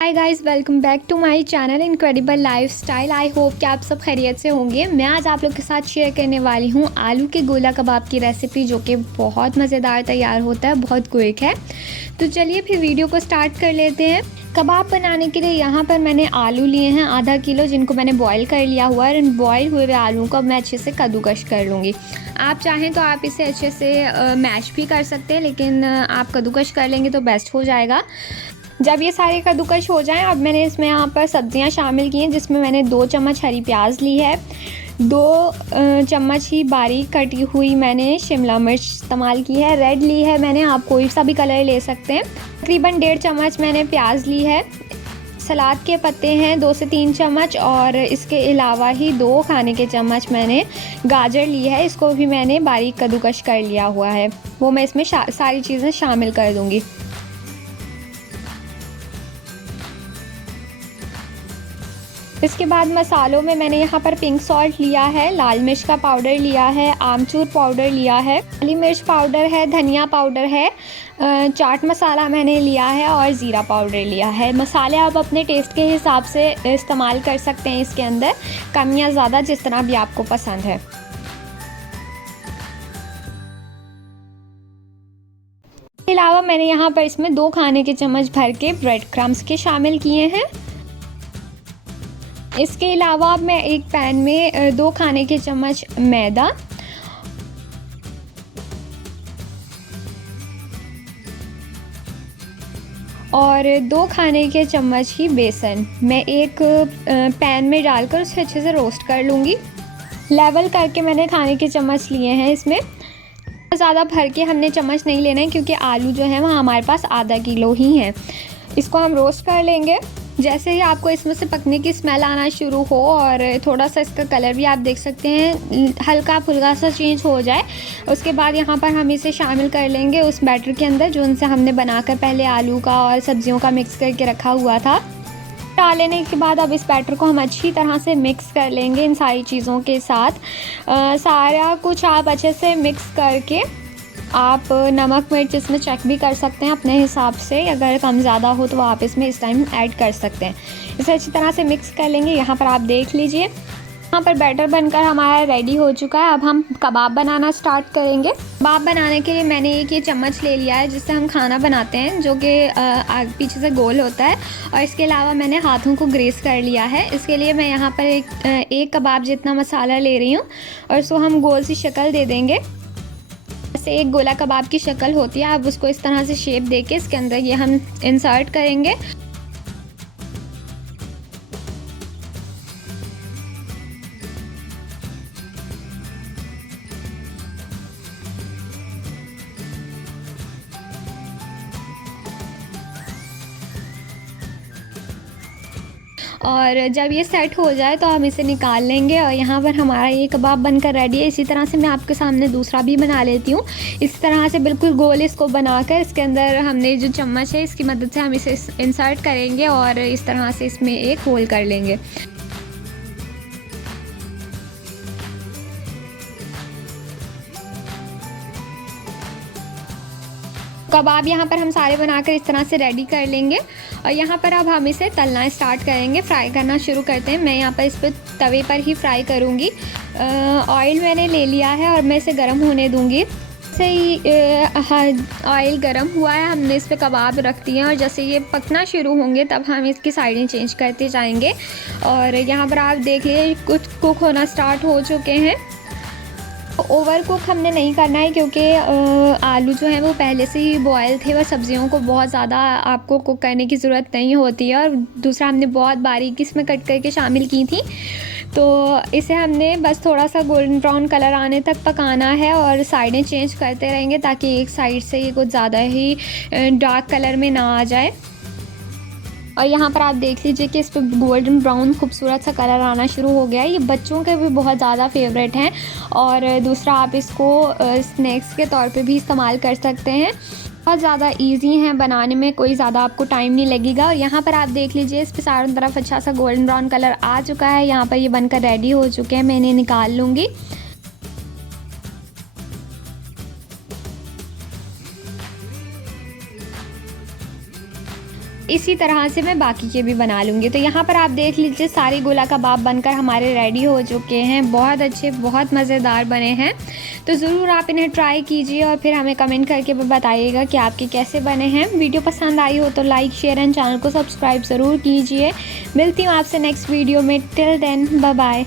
Hi guys, welcome back to my channel incredible lifestyle. I hope कि आप सब खैरियत से होंगे। मैं आज आप लोग के साथ शेयर करने वाली हूँ आलू के गोला कबाब की रेसिपी, जो कि बहुत मज़ेदार तैयार होता है, बहुत क्विक है। तो चलिए फिर वीडियो को स्टार्ट कर लेते हैं। कबाब बनाने के लिए यहाँ पर मैंने आलू लिए हैं आधा किलो, जिनको मैंने बॉईल कर लिया हुआ है। इन बॉईल हुए हुए आलू को मैं अच्छे से कद्दूकश कर लूँगी। आप चाहें तो आप इसे अच्छे से मैश भी कर सकते हैं, लेकिन आप कद्दूकश कर लेंगे तो बेस्ट हो जाएगा। जब ये सारे कद्दूकश हो जाएं, अब मैंने इसमें यहाँ पर सब्जियां शामिल की हैं, जिसमें मैंने 2 चम्मच हरी प्याज ली है, 2 चम्मच ही बारीक कटी हुई मैंने शिमला मिर्च इस्तेमाल की है। रेड ली है मैंने, आप कोई सा भी कलर ले सकते हैं। तकरीबन 1.5 चम्मच मैंने प्याज ली है। सलाद के पत्ते हैं 2 से 3 चम्मच, और इसके अलावा ही 2 खाने के चम्मच मैंने गाजर ली है। इसको भी मैंने बारीक कद्दूकश कर लिया हुआ है, वो मैं इसमें सारी चीज़ें शामिल कर दूँगी। इसके बाद मसालों में मैंने यहाँ पर पिंक सॉल्ट लिया है, लाल मिर्च का पाउडर लिया है, आमचूर पाउडर लिया है, काली मिर्च पाउडर है, धनिया पाउडर है, चाट मसाला मैंने लिया है और ज़ीरा पाउडर लिया है। मसाले आप अपने टेस्ट के हिसाब से इस्तेमाल कर सकते हैं, इसके अंदर कम या ज़्यादा जिस तरह भी आपको पसंद है। इसके अलावा मैंने यहाँ पर इसमें 2 खाने के चम्मच भर के ब्रेड क्रम्स के शामिल किए हैं। इसके अलावा मैं एक पैन में 2 खाने के चम्मच मैदा और 2 खाने के चम्मच ही बेसन मैं एक पैन में डालकर उसे अच्छे से रोस्ट कर लूँगी। लेवल करके मैंने खाने के चम्मच लिए हैं। इसमें ज़्यादा भर के हमने चम्मच नहीं लेना है, क्योंकि आलू जो है वो हमारे पास आधा किलो ही है। इसको हम रोस्ट कर लेंगे। जैसे ही आपको इसमें से पकने की स्मेल आना शुरू हो और थोड़ा सा इसका कलर भी आप देख सकते हैं हल्का फुल्का सा चेंज हो जाए, उसके बाद यहाँ पर हम इसे शामिल कर लेंगे उस बैटर के अंदर, जो उनसे हमने बनाकर पहले आलू का और सब्जियों का मिक्स करके रखा हुआ था। डाल लेने के बाद अब इस बैटर को हम अच्छी तरह से मिक्स कर लेंगे इन सारी चीज़ों के साथ। सारा कुछ आप अच्छे से मिक्स करके आप नमक मिर्च इसमें चेक भी कर सकते हैं अपने हिसाब से। अगर कम ज़्यादा हो तो आप इसमें इस टाइम ऐड कर सकते हैं। इसे अच्छी तरह से मिक्स कर लेंगे। यहाँ पर आप देख लीजिए, यहाँ पर बैटर बनकर हमारा रेडी हो चुका है। अब हम कबाब बनाना स्टार्ट करेंगे। कबाब बनाने के लिए मैंने एक ये चम्मच ले लिया है, जिससे हम खाना बनाते हैं, जो कि पीछे से गोल होता है। और इसके अलावा मैंने हाथों को ग्रीस कर लिया है। इसके लिए मैं यहाँ पर एक कबाब जितना मसाला ले रही हूँ, और इसको हम गोल सी शक्ल दे देंगे। जैसे एक गोला कबाब की शक्ल होती है, आप उसको इस तरह से शेप देके इसके अंदर ये हम इंसर्ट करेंगे। और जब ये सेट हो जाए तो हम इसे निकाल लेंगे, और यहाँ पर हमारा ये कबाब बनकर रेडी है। इसी तरह से मैं आपके सामने दूसरा भी बना लेती हूँ। इस तरह से बिल्कुल गोल इसको बनाकर इसके अंदर हमने जो चम्मच है इसकी मदद से हम इसे इंसर्ट करेंगे और इस तरह से इसमें एक होल कर लेंगे। कबाब यहाँ पर हम सारे बनाकर इस तरह से रेडी कर लेंगे, और यहाँ पर अब हम इसे तलना स्टार्ट करेंगे, फ्राई करना शुरू करते हैं। मैं यहाँ पर इस पर तवे पर ही फ्राई करूँगी। ऑयल मैंने ले लिया है और मैं इसे गर्म होने दूँगी। जैसे ही ऑयल गर्म हुआ है, हमने इस पर कबाब रख दिए हैं, और जैसे ये पकना शुरू होंगे तब हम इसकी साइडें चेंज करते जाएंगे। और यहाँ पर आप देख लीजिए कुछ कुक होना स्टार्ट हो चुके हैं। ओवर कुक हमने नहीं करना है, क्योंकि आलू जो है वो पहले से ही बॉयल थे। वह सब्जियों को बहुत ज़्यादा आपको कुक करने की ज़रूरत नहीं होती है। और दूसरा, हमने बहुत बारीक इसमें कट करके शामिल की थी, तो इसे हमने बस थोड़ा सा गोल्डन ब्राउन कलर आने तक पकाना है, और साइडें चेंज करते रहेंगे ताकि एक साइड से ये कुछ ज़्यादा ही डार्क कलर में ना आ जाए। और यहाँ पर आप देख लीजिए कि इस पर गोल्डन ब्राउन खूबसूरत सा कलर आना शुरू हो गया है। ये बच्चों के भी बहुत ज़्यादा फेवरेट हैं, और दूसरा आप इसको स्नैक्स के तौर पे भी इस्तेमाल कर सकते हैं। बहुत ज़्यादा इजी हैं बनाने में, कोई ज़्यादा आपको टाइम नहीं लगेगा। और यहाँ पर आप देख लीजिए इस पर चारों तरफ अच्छा सा गोल्डन ब्राउन कलर आ चुका है। यहाँ पर ये बनकर रेडी हो चुके हैं। मैं इन्हें निकाल लूँगी। इसी तरह से मैं बाकी के भी बना लूँगी। तो यहाँ पर आप देख लीजिए सारे गोला कबाब बनकर हमारे रेडी हो चुके हैं। बहुत अच्छे, बहुत मज़ेदार बने हैं। तो ज़रूर आप इन्हें ट्राई कीजिए और फिर हमें कमेंट करके बताइएगा कि आपके कैसे बने हैं। वीडियो पसंद आई हो तो लाइक, शेयर एंड चैनल को सब्सक्राइब ज़रूर कीजिए। मिलती हूँ आपसे नेक्स्ट वीडियो में। Till then bye bye.